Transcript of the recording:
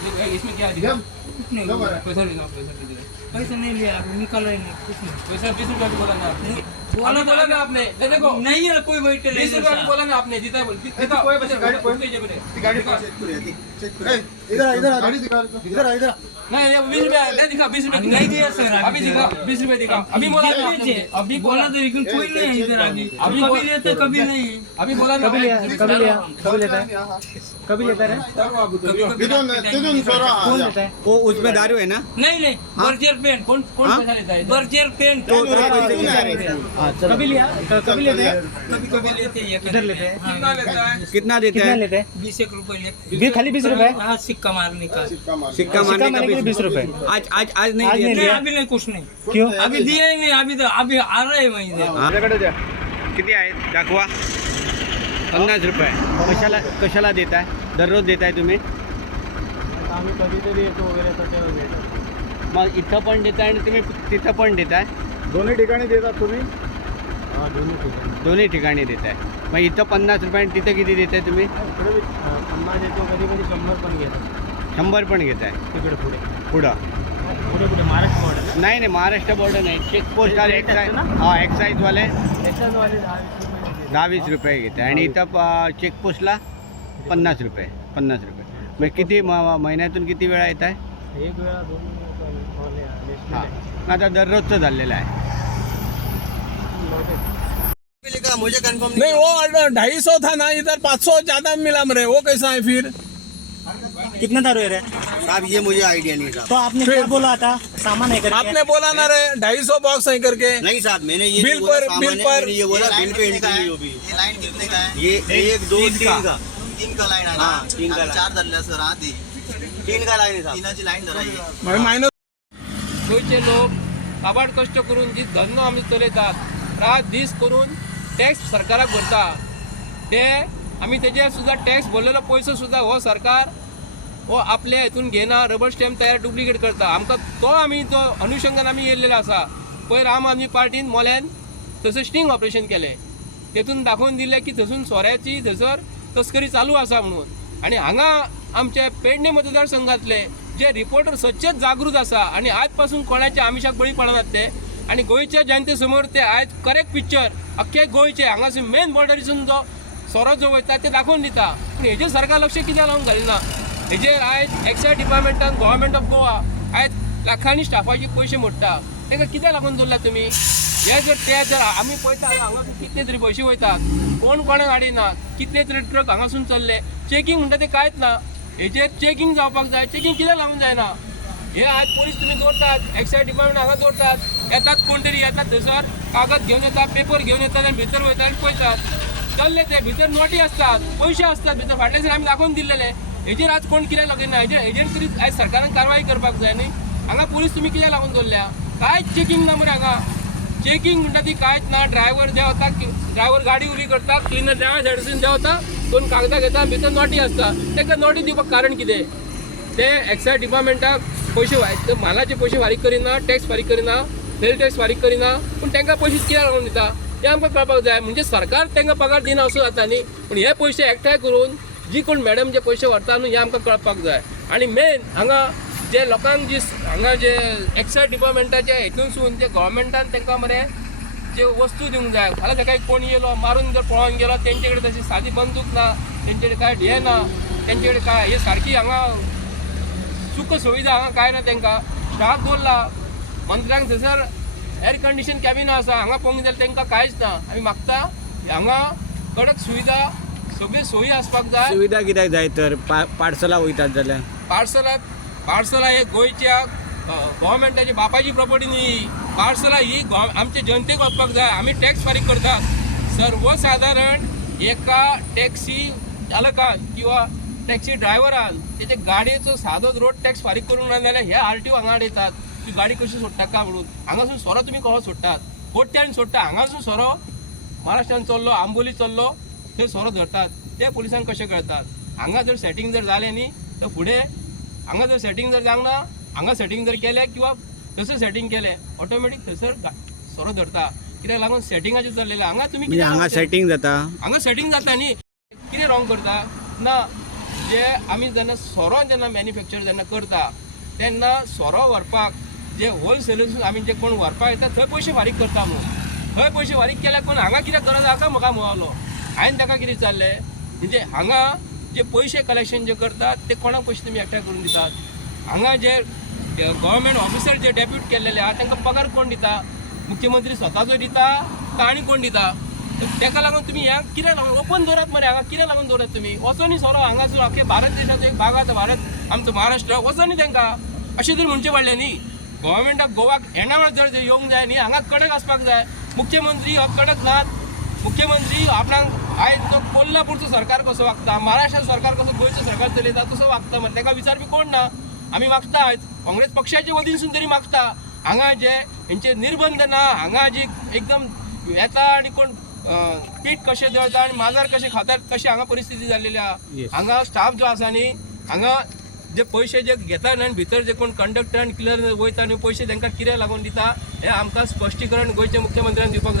इसमें क्या दिखा? कुछ नहीं पैसा नहीं पैसा नहीं लिया, निकल रहे नहीं, कुछ नहीं। पैसा 20 रुपया बोला ना आपने, बोला ना आपने, देखो नहीं है कोई वेट ले 20 रुपया बोला ना आपने, जीता बोल दिखा कोई पैसा गाड़ी कोई नहीं जेब गाड़ी का चेक करे इधर गाड़ी दिखा इधर नहीं 20 रुपया नहीं दिखा, 20 रुपया नहीं दिया सर, अभी दिखा 20 रुपया दिखा, अभी बोला तो लेकिन कोई नहीं है इधर, अभी कभी लेते कभी नहीं, अभी बोला ना कभी लेता है कौन लेता है? वो उसमें दारू है ना? नहीं बर्जर पेन कौन पैसा लेता है? बर्जर पेन कभी लिया कभी लेते हैं, कभी लेते हैं, किधर लेते हैं? कितना लेता है? कितना देते हैं? 20 रुपए लेते, खाली 20 रुपए? हाँ, सिक्का मारने का, सिक्का मारने का 20 रुपए। आज नहीं दिया? अभी नहीं, कुछ नहीं। क्यों? अभी दिया ही नहीं, अभी आ रहे हैं वहीं। किती आहेत दाखवा? 50 रुपये. कशाला देताय? दररोज देताय तुम्ही? आम्ही कधीतरी येतो वगैरे तर तेव्हा भेटतो. मग इथं पण देताय आणि तुम्ही तिथं पण देताय? दोन्ही ठिकाणी देतात तुम्ही? हां, दोन्ही ठिकाणी देताय. मग इथं 50 रुपये आणि तिथं किती देताय तुम्ही? इकडे 50 येतो, कधी 100 पण घेतात. 100 पण घेताय तिकडे पुढं? पुढे महाराष्ट्र बॉर्डर. नाही महाराष्ट्र बॉर्डर नाही, चेकपोस्ट आले एक्साईज. हां, एक्साईजवाले एक्साईजवाले 10-20 रुपये घेताय आणि इथं चेकपोस्टला 50 रुपये. मग किती महिन्यातून किती वेळा येत आहे? एक वेळा 2 हां, आता दररोजचं झालेलं आहे. मुझे कंफर्म नहीं, वो 250 था ना, इधर 500 ज्यादा मिला मेरे, वो कैसा है फिर? कितना दारू है रे? साहब ये मुझे आइडिया नहीं था। तो आपने क्या बोला था? सामान है करके? आपने बोला ना रे 250 बॉक्स है करके। नहीं साहब, मैंने ये बिल नहीं बोला पर- सामान बिल है, पर- मैंने ये बोला बिल पे एंट्री जो भी। ये लाइन कितने का है? ये 1 2 3 का 3 का लाइन आहे ना? हाँ, 3 का आता 4 धरल्या सर आधी 3 का लाइन है साहब. 3ची लाईन धरायची. भाई मायनस गोयचे लोक काबाड कष्ट करून जी धंदो आमी चलयतात, रात दीस करून टॅक्स सरकाराक भरता, ते आमी तेजेर सुद्दां टॅक्स भरलेलो पयसो सुद्दां हो सरकार हो आपल्या हितून घेना, रबर स्टॅम्प तयार डुप्लिकेट करता. आमकां तो आमी तो अनुशंगान आमी येयल्लेलो आसा. पयर आम आदमी पार्टीन मोल्यान थंयसर स्टिंग ऑपरेशन केलें, तेतून दाखोवन दिलें की थंयसून सोऱ्याची थंयसर तस्करी चालू आसा म्हणून. आनी हांगा आमचे पेडणे मतदारसंघातले जे रिपोर्टर सच्चेच जागृत आसा आनी आयज पासून कोणाच्या आमिशाक बळी पडनात ते, आनी गोंयच्या जनते समोर ते आयज करेक्ट पिक्चर अख्खे गोंयचे हांगासून मेन बॉर्डरीसून जो सोरो जो वयता ते दाखोवन दिता. पूण हेजेर सरकार लक्ष कित्याक लावूंक घालिना? हेजेर आयज एक्सायज डिपार्टमेंटान गव्हर्मेंट ऑफ गोवा आयज लाखांनी स्टाफाचे पयशे मोडटा, तांकां कित्याक लागून दवरला तुमी? हे जर आमी पळयता हांगा कितले तरी पयशे वयतात, कोण कोणाक आडिनात, कितले तरी ट्रक हांगासून चल्ले, चेकींग म्हणटा ते कांयच ना. हेजेर चेकींग जावपाक जाय, चेकींग कित्याक लागून जायना? हे आज पोलीस तुमी दवरतात, एक्सायज डिपार्टमेंट हांगा दवरतात, येतात कोण तरी येतात थंयसर कागद घेवन येतात, पेपर घेवन येतात आनी भितर वयतात आनी पळयतात चल्ले ते भितर नोटी आसतात, पयशे आसतात भितर, फाटल्या दिसा आमी दाखोवन दिल्लेले. हेजेर आज कोण कित्याक लागना? हेजेर तरी आयज सरकारान कारवाई करपाक जाय न्ही. हांगा पोलीस तुमी कित्याक लागून दवरल्या? कांयच चेकींग ना मरे हांगा. चेकींग म्हणटा ती कांयच ना. ड्रायव्हर जे वता, ड्रायव्हर गाडी उरी करता, क्लिनर देवा सायडीसून देवता, 2 कागदां घेता, भितर नोटी आसता. तांकां नोटी दिवपाक कारण कितें? ते एक्सायज डिपार्टमेंटाक पयशे मालाचे पयशे फारीक करिना, टॅक्स फारीक करिना, सेल टॅक्स फारीक करिना, पूण तांकां पयशे कित्याक लागून दिता हें आमकां कळपाक जाय. म्हणजे सरकार तांकां पगार दिना असो जाता न्ही, पूण हे पयशे एकठांय करून जी कोण मॅडम जे पयशे व्हरता न्हू, हें आमकां कळपाक जाय. आनी मेन हांगा जे लोकांक जी हांगा जे एक्सायज डिपार्टमेंटाच्या हेतूनसून जे गव्हर्मेंटान तांकां मरे जे वस्तू दिवंक जाय. फाल्यां सकाळी कोण येयलो मारून जर पळोवन गेलो, तेंचे कडेन तशी सादी बंदूक ना, तेंचे कडेन कांय ढे ना, तेंचे कडेन कांय हे सारकी हांगा सुख सुविधा हांगा कांय ना. तांकां स्टाफ दवरला, मंत्र्यांक थंयसर एअर कंडिशन कॅबिनां आसा, हांगा पळोवंक जाल्यार तांकां कांयच ना. आमी मागता हांगा कडक सुविधा सगळी सोयी आसपाक जाय. सुविधा कित्याक जाय तर? पार्सलां वयतात जाल्यार पार्सलां हे गोंयच्या गव्हर्मेंटाची बापाची प्रॉपर्टी न्ही. पार्सलां ही आमच्या जनतेक वचपाक जाय. आमी टॅक्स फारीक करतात. सर्वसाधारण एका टॅक्सी चालकान किंवा टॅक्सी ड्रायव्हरान तेच्या गाडयेचो सादो रोड टॅक्स फारीक करूंक ना जाल्यार हे RTO हांगा आडयतात. ती गाडी कशी सोडटा काय म्हणून. हांगासून सोरो तुमी कसो सोडटात? कोट्यान सोडटा. हांगासून सोरो महाराष्ट्रान चल्लो, आंबोली चल्लो, थंय सोरो धरतात. ते पुलिसांक कशें कळतात? हांगा जर सेटींग जर जालें न्ही तर फुडें हांगा जर सेटींग जर जावंक ना, हांगा सेटींग जर केलें किंवा थंयसर सेटींग केलें, ऑटोमॅटीक थंयसर सोरो धरता. कित्याक लागून सेटिंगाचेर चल्लेलें. हांगा तुमी हांगा सेटींग जाता, हांगा सेटींग जाता न्ही. कितें रॉंग करता? ना, जे आमी जेन्ना मॅन्युफॅक्चर जेन्ना करता तेन्ना सोरो व्हरपाक जे होलसेलर्स आमी जे कोण व्हरपाक येता थंय पयशे फारीक करता म्हणून थंय पयशे फारीक केल्यार कोण हांगा कित्याक गरज आसा म्हाका मुवालो हांवें ताका कितें विचारलें म्हणजे हांगा जे पयशे कलेक्शन जे करतात ते कोणाक पयशे तुमी एकठांय करून दितात हांगा जे गव्हर्मेंट ऑफिसर जे डेप्यूट केल्लेले आहा तांकां पगार कोण दिता मुख्यमंत्री स्वताचो दिता काय आनी कोण दिता ताका लागून तुमी ह्या कित्याक लागून ओपन दवरात मरे हांगा कित्याक लागून दवरात तुमी वचो न्ही सोरो हांगासर अख्खे भारत देशाचो एक भाग आसा भारत आमचो महाराष्ट्र वचो न्ही तांकां अशें तरी म्हणचें पडलें न्ही गव्हर्मेंटाक गोवाक एंडावळ जर येवंक जाय न्ही हांगा कडक आसपाक जाय मुख्यमंत्री हो कडक नात मुख्यमंत्री आपणाक आयज तो कोल्हापूरचो सरकार कसो वागता महाराष्ट्र सरकार कसो गोंयचो सरकार चलयता तसो वागता मरे ताका विचारपी कोण ना आमी मागता आयज काँग्रेस पक्षाच्या वतीनसून तरी मागता हांगा जे हेंचे निर्बंध ना हांगा जी एकदम येता आनी कोण पीठ कशें दळटा आनी माजर कशें खातात कशी हांगा परिस्थिती जाल्लेली आहा हांगा स्टाफ जो आसा न्ही हांगा जे पयशे जे घेता आनी भितर जे कोण कंडक्टर आनी क्लियर वयता आनी पयशे तांकां कित्याक लागून दिता हें आमकां स्पश्टीकरण गोंयच्या मुख्यमंत्र्यान दिवपाक जाय